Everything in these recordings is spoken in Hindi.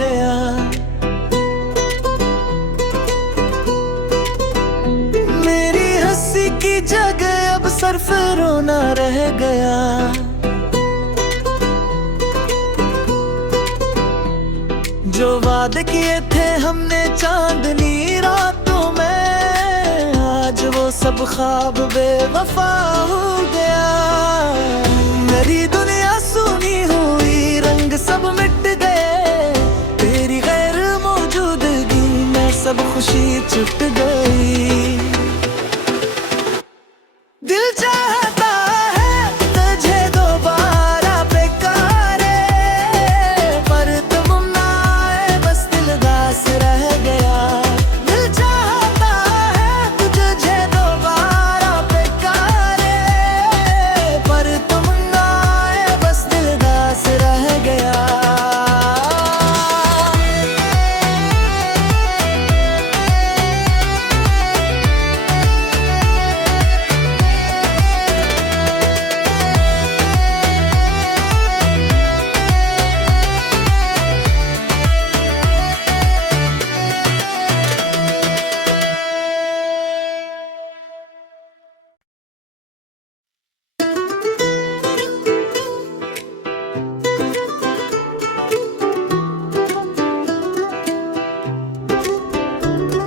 गया। मेरी हंसी की जगह अब सिर्फ रोना रह गया। जो वादे किए थे हमने चांदनी रातों में, आज वो सब ख्वाब बेवफा हो गया। मेरी दुनिया सुनी हुई रंग सब मिट गए, तेरी गैर मौजूदगी में सब खुशी छुट गई। दिल चाहता है तुझे दोबारा बेकारे, पर तुम ना आए बस दिल दास रह गया। दिल चाहता है तुझे दोबारा बेकारे, पर तुम ना आए बस दिल दास रह गया।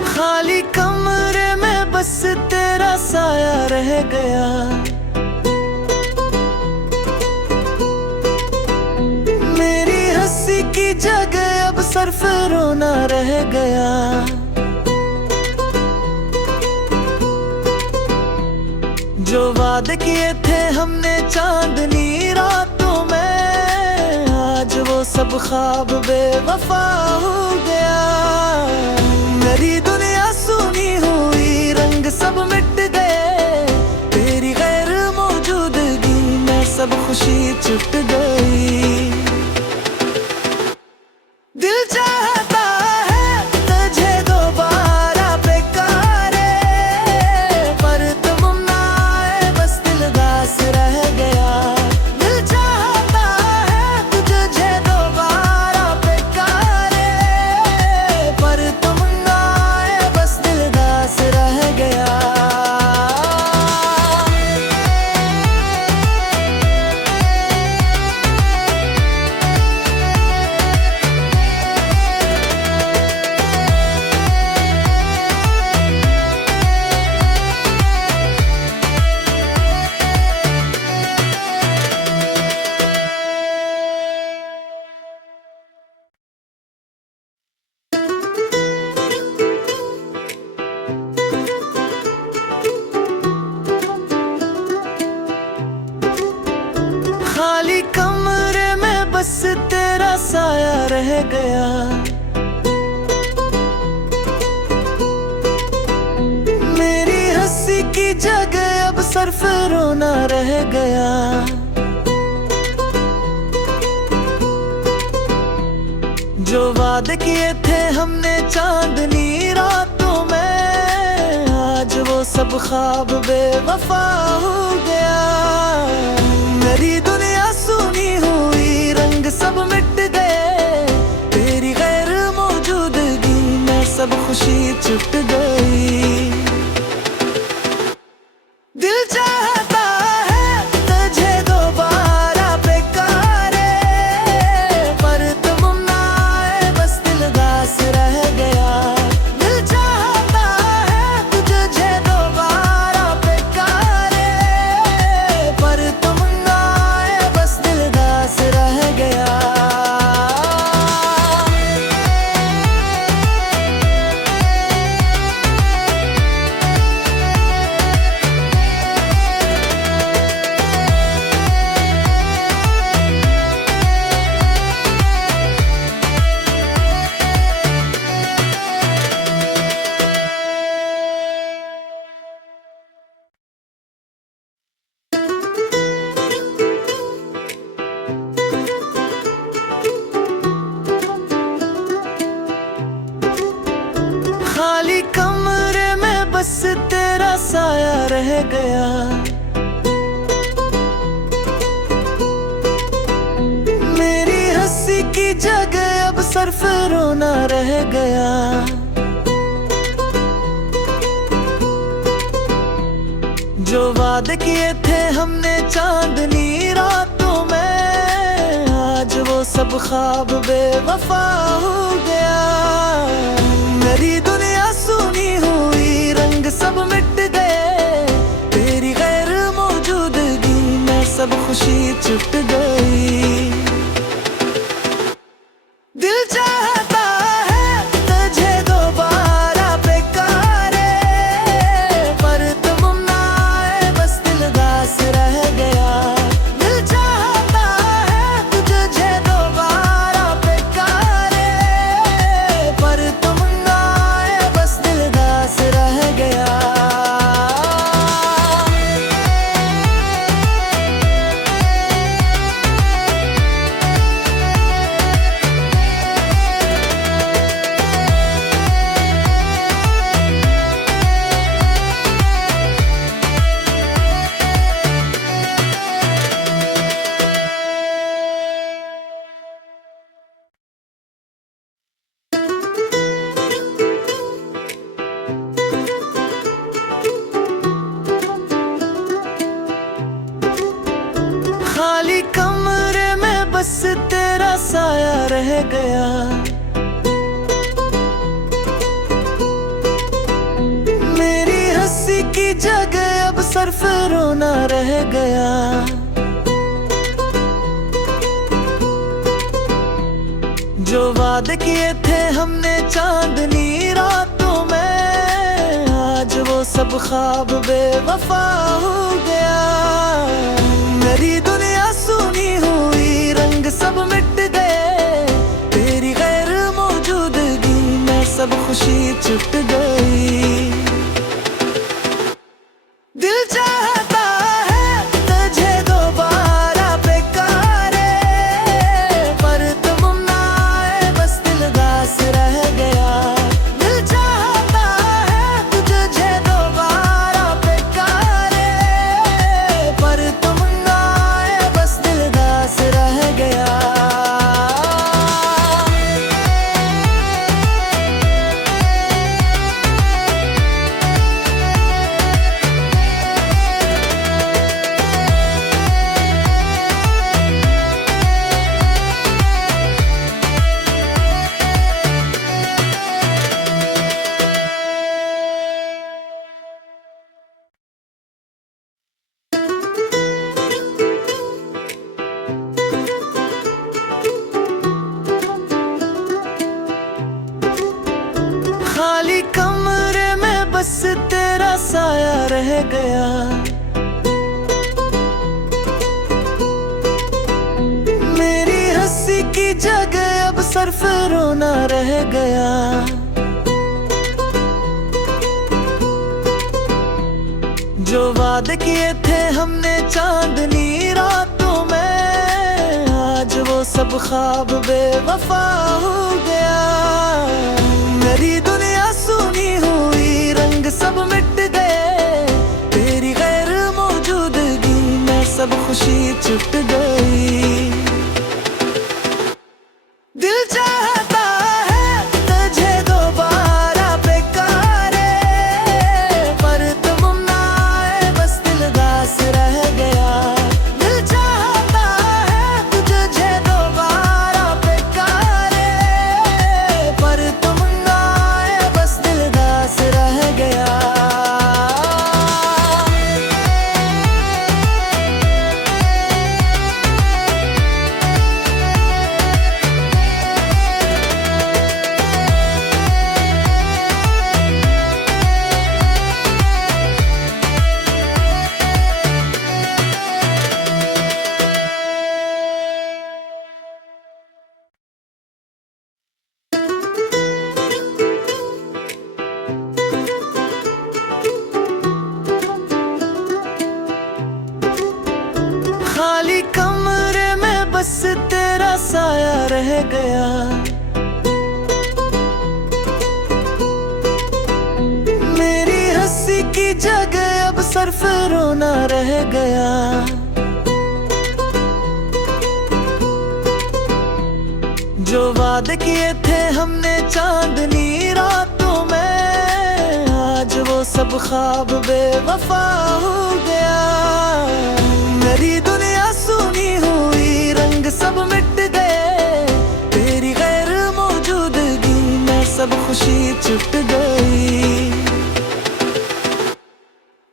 खाली कमरे में बस तेरा साया रह गया। मेरी हंसी की जगह अब सिर्फ रोना रह गया। जो वादे किए थे हमने चांदनी रातों में, आज वो सब ख्वाब बेवफा हो गया। मेरी दुनिया सुनी हुई रंग सब मिट गए, तेरी गैर मौजूदगी में सब खुशी छुट गई। दिल चाहता है तुझे दोबारा बेकारे, पर तुम ना आए बस दिल दास रह गया। दिल चाहता है तुझे दोबारा बेकारे, पर तुम ना आए बस दिल दास रह गया। खाली कमरे में बस तेरा साया रह गया। मेरी हंसी की जगह अब सिर्फ रोना रह गया। जो वादे किए थे हमने चांदनी रातों में, आज वो सब ख्वाब बेवफा हो गया। मेरी दुनिया सुनी हुई रंग सब मिट गए, तेरी गैर मौजूदगी में सब खुशी छुट गई। दिल चाहता है तुझे दोबारा बेकारे, पर तुम ना आए बस दिल दास रह गया। दिल चाहता है तुझे दोबारा बेकारे, पर तुम ना आए बस दिल दास रह गया। खाली कमरे में बस तेरा साया रह गया। मेरी हंसी की जगह अब सिर्फ रोना रह गया। जो वादे किए थे हमने चांदनी रातों में, आज वो सब ख्वाब बेवफा हो गया। मेरी दुनिया सुनी हुई रंग सब मिट गए, तेरी गैर मौजूदगी में सब खुशी छुट गई। दिल चाहता है तुझे दोबारा बेकारे, पर तुम ना आए बस दिल दास रह गया। दिल चाहता है तुझे दोबारा बेकारे, पर तुम ना आए बस दिल दास रह गया। खाली कमरे में बस तेरा साया रह गया। मेरी हंसी की जगह अब सिर्फ रोना रह गया। जो वादे किए थे हमने चांदनी रातों में, आज वो सब ख्वाब बेवफा हो गया। मेरी दुनिया सुनी हुई रंग सब मिट गए, तेरी गैर मौजूदगी में सब खुशी छुट गई। दिल चाहता है तुझे दोबारा बेकारे, पर तुम ना आए बस दिल दास रह गया। दिल चाहता है तुझे दोबारा बेकारे, पर तुम ना आए बस दिल दास रह गया। खाली कमरे में बस तेरा साया रह गया। मेरी हंसी की जगह अब सिर्फ रोना रह गया। जो वादे किए थे हमने चांदनी रातों में, आज वो सब ख्वाब बेवफा हो गया। मेरी दुनिया सुनी हुई रंग सब मिट गए, तेरी गैर मौजूदगी में सब खुशी छुट गई। दिल चाहता है तुझे दोबारा बेकारे, पर तुम ना आए बस दिल दास रह गया। दिल चाहता है तुझे दोबारा बेकारे, पर तुम ना आए बस दिल दास रह गया। खाली कमरे में बस तेरा साया रह गया। मेरी हंसी की जगह अब सिर्फ रोना रह गया। जो वादे वादे किए थे हमने चांदनी रातों में, आज वो सब ख्वाब बेवफा हो गया। मेरी दुनिया सुनी हुई रंग सब मिट गए, तेरी गैर मौजूदगी में सब खुशी छुट गई।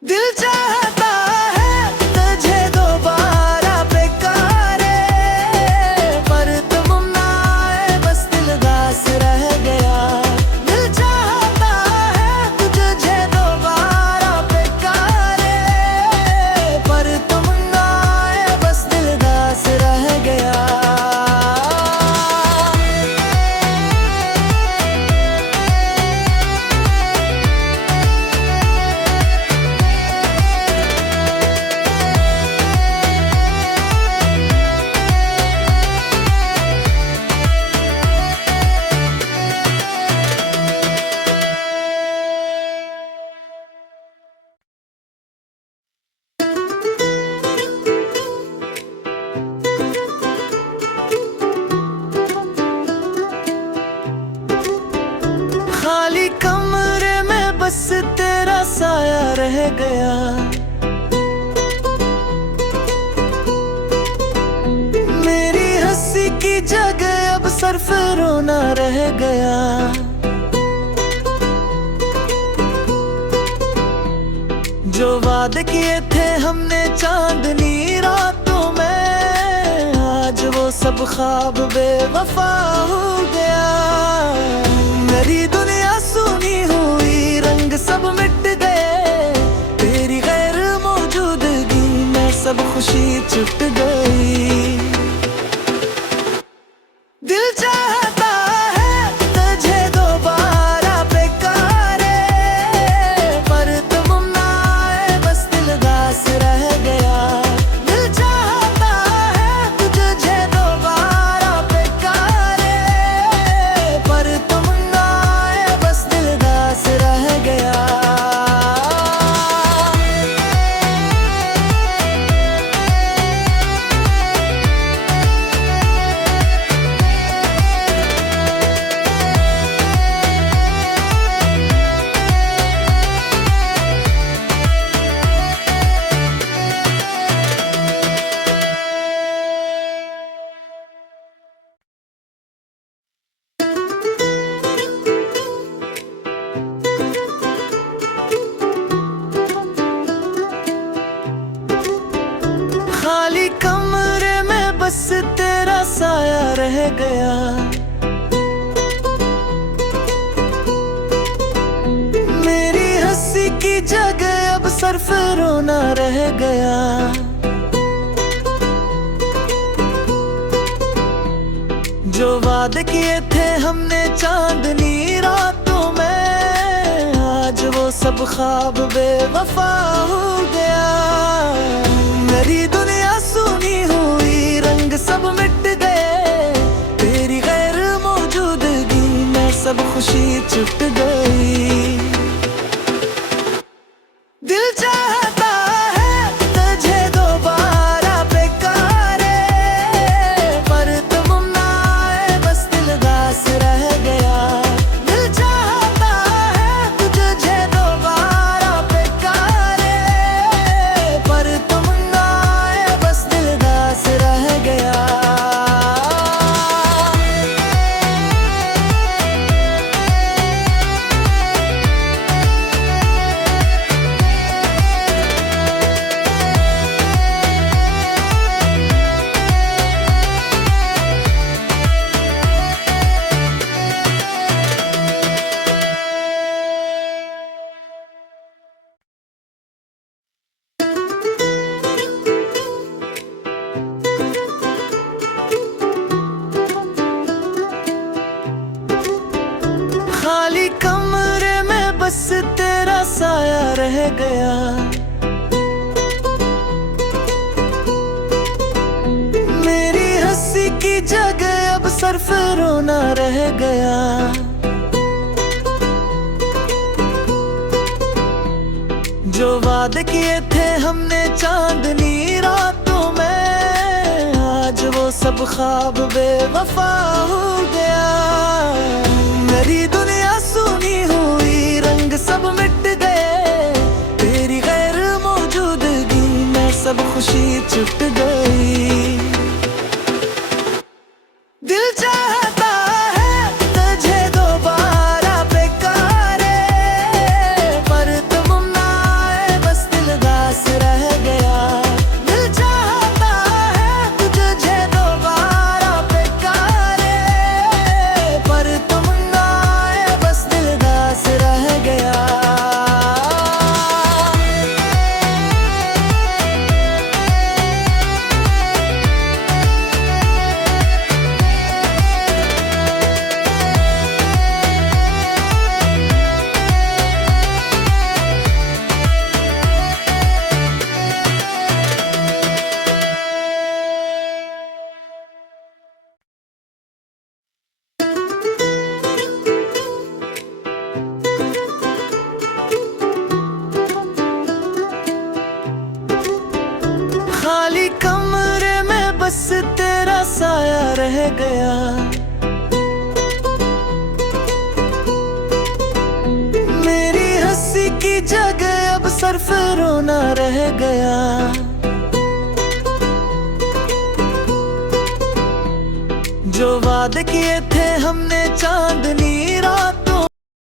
दिल चाहता है तुझे दोबारा बेकारे, पर तुम ना आए बस दिल उदास रह गया। दिल चाहता है तुझे दोबारा बेकारे, पर तुम ना आए बस दिल उदास रह गया। खाली कमरे में बस तेरा साया रह गया। मेरी हंसी की जगह अब सिर्फ रोना रह गया। जो वादे किए थे हमने चांदनी रातों में, आज वो सब ख्वाब बेवफा हो गया। मेरी दुनिया सुनी हुई रंग सब मिट गए, तेरी गैर मौजूदगी में सब खुशी छुट गई। दिल चाहता है तुझे दोबारा बेकारे, पर तुम ना आए बस दिल उदास रह गया। दिल चाहता है तुझे दोबारा बेकारे, पर तुम ना आए बस दिल उदास रह गया। खाली कमरे में बस तेरा साया रह गया। मेरी हंसी की जगह अब सिर्फ रोना रह गया। जो वादे किए थे हमने चांदनी रातों में, आज वो सब ख्वाब बेवफा हो गया। मेरी दुनिया सुनी हुई रंग सब मिट गए, तेरी गैर मौजूदगी में सब खुशी छुट गई। दिल चाहता है तुझे दोबारा बेकारे, पर तुम ना आए बस दिल उदास रह गया। दिल चाहता है तुझे दोबारा बेकारे, पर तुम ना आए बस दिल उदास रह गया। खाली कमरे में बस तेरा साया रह गया। मेरी हंसी की जगह अब सिर्फ रोना रह गया। जो वादे किए थे हमने चांदनी रातों में, आज वो सब सब ख्वाब बेवफा हो गया। मेरी दुनिया सुनी हुई रंग सब मिट गए, तेरी गैर मौजूदगी में सब खुशी छुट गई। दिल चाहता है तुझे दोबारा बेकारे, पर तुम ना आए बस दिल दास रह गया। दिल चाहता है तुझे दोबारा बेकारे, पर तुम ना आए बस दिल दास रह गया। खाली कमरे में बस तेरा साया रह गया। मेरी हंसी की जगह अब सिर्फ रोना रह गया। जो वादे किए थे हमने चांदनी रात